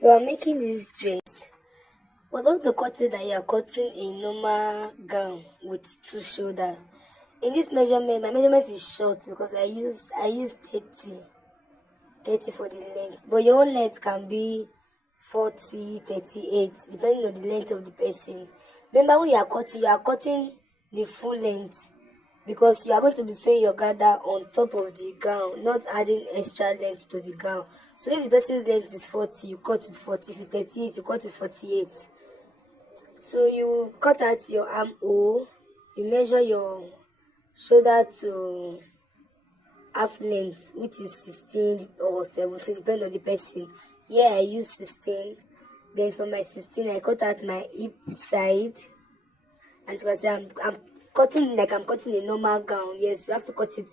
So I'm making this dress. What about the cutting that you are cutting a normal gown with two shoulder? In this measurement, my measurement is short because I use 30 for the length. But your own length can be 40, 38, depending on the length of the person. Remember, when you are cutting the full length because you are going to be sewing your gather on top of the gown, not adding extra length to the gown. So if the person's length is 40, you cut with 40. If it's 38, you cut with 48. So you cut out your armhole, you measure your shoulder to half length, which is 16 or 17, depending on the person. Here I use 16. Then for my 16, I cut out my hip side. And so I say I'm cutting like I'm cutting a normal gown. Yes, you have to cut it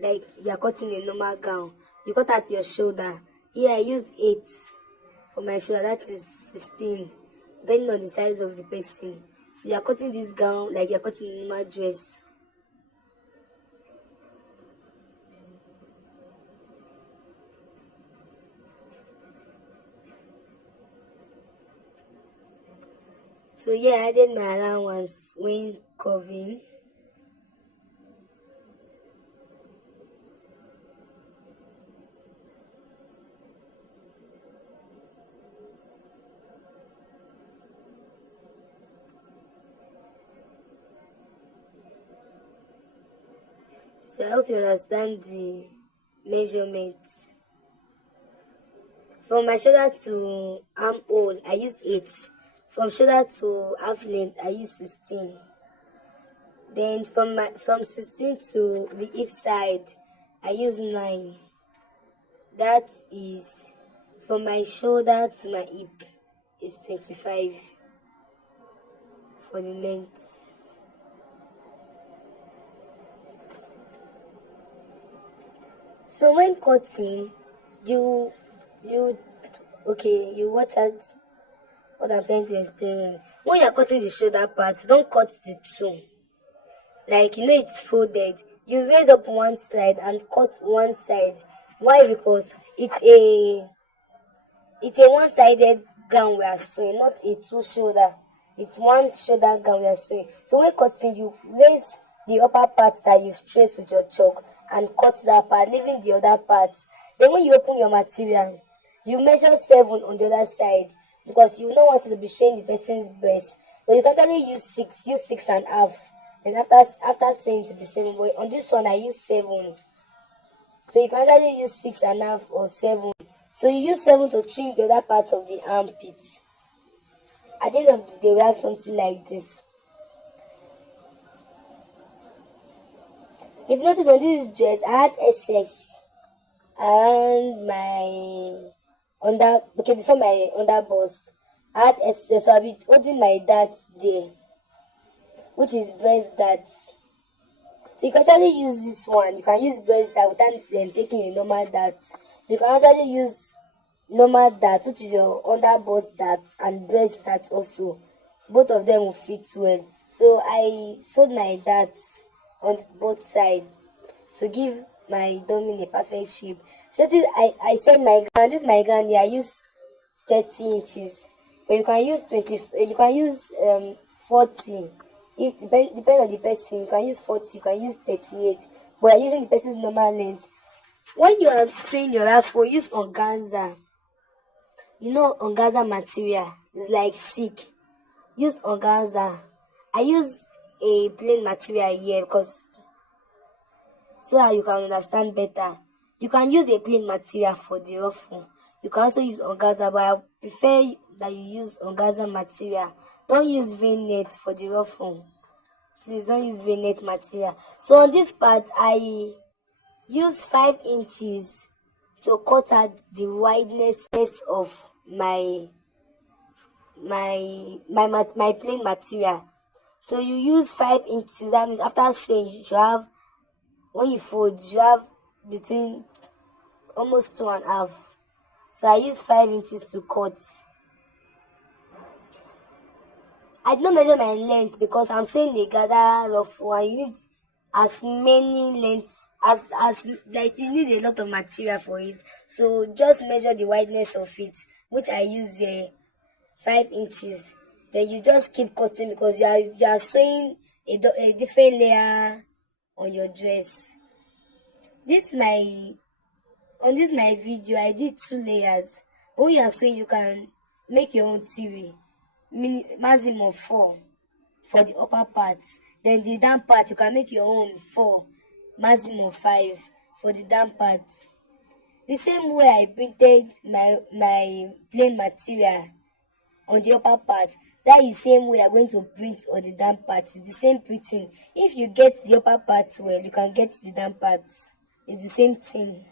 like you are cutting a normal gown. You cut out your shoulder. Here I use 8 for my shoulder. That is 16, depending on the size of the person. So you are cutting this gown like you are cutting a normal dress. So yeah, I added my allowance when curving. So I hope you understand the measurement. From my shoulder to armhole, I use 8. From shoulder to half length, I use 16. Then from 16 to the hip side, I use 9. That is from my shoulder to my hip is 25 for the length. So when cutting, you okay, you watch out what I'm trying to explain. When you're cutting the shoulder part, don't cut the two. Like it's folded. You raise up one side and cut one side. Why? Because it's a one-sided gown we are sewing, not a two shoulder. It's one shoulder gown we are sewing. So when cutting, you raise the upper part that you've traced with your chalk and cut that part, leaving the other part. Then when you open your material, you measure 7 on the other side because you don't want it to be showing the person's breast. But you can actually use 6.5. Then after sewing to be 7. But on this one, I use 7. So you can actually use 6.5 or 7. So you use 7 to trim the other part of the armpit. At the end of the day, we have something like this. If you notice on this dress, I had SS around my before my under bust. I had SS, so I'll be holding my dart there, which is breast dart. So you can actually use this one. You can use breast dart without taking a normal dart. You can actually use normal dart, which is your under bust dart, and breast dart also. Both of them will fit well. So I sewed my darts on both sides to give my dummy a perfect shape. So this, I said my gown. This is my gown here. I use 30 inches, but you can use 20. You can use 40. If depend on the person, you can use 40. You can use 38. But you're using the person's normal length. When you are sewing your afro, use organza. Organza material is like silk. Use organza. I use a plain material here because so that you can understand better. You can use a plain material for the ruffle. You can also use organza, but I prefer that you use organza material. Don't use V-net for the ruffle. Please don't use V-net material. So on this part, I use 5 inches to cut out the wideness of my plain material. So you use 5 inches. That means after sewing, you should have, when you fold, you have between almost 2.5. So I use 5 inches to cut. I did not measure my length because I'm sewing the gather ruffle and you need as many lengths as like you need a lot of material for it. So just measure the wideness of it, which I use 5 inches. Then you just keep cutting because you are sewing a different layer on your dress. This my On this my video I did 2 layers. But when you are sewing, you can make your own 3, maximum 4 for the upper part. Then the down part you can make your own 4, maximum 5 for the down part. The same way I printed my plain material on the upper part, that is same way I'm going to print on the down part. It's the same printing. If you get the upper part well, you can get the down part. It's the same thing.